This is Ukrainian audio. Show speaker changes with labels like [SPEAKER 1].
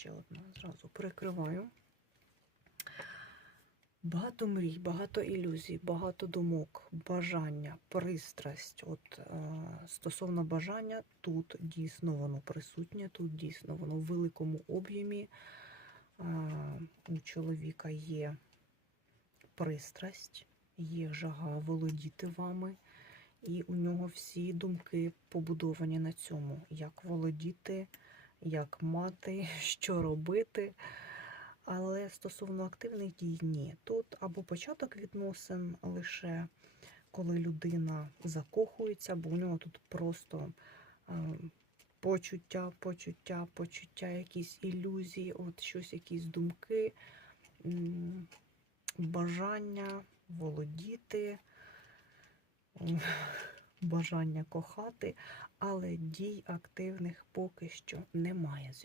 [SPEAKER 1] ще одна. Зразу прикриваю. Багато мрій, багато ілюзій, багато думок, бажання, пристрасть. От е, стосовно бажання, тут дійсно воно присутнє, тут дійсно воно в великому об'ємі. Е, у чоловіка є пристрасть, є жага володіти вами, і у нього всі думки побудовані на цьому, як володіти, як мати, що робити. Але стосовно активних дій, ні. Тут або початок відносин лише коли людина закохується, бо у нього тут просто почуття, почуття, почуття, якісь ілюзії, от щось, якісь думки, бажання володіти, бажання кохати, але дій активних поки що немає з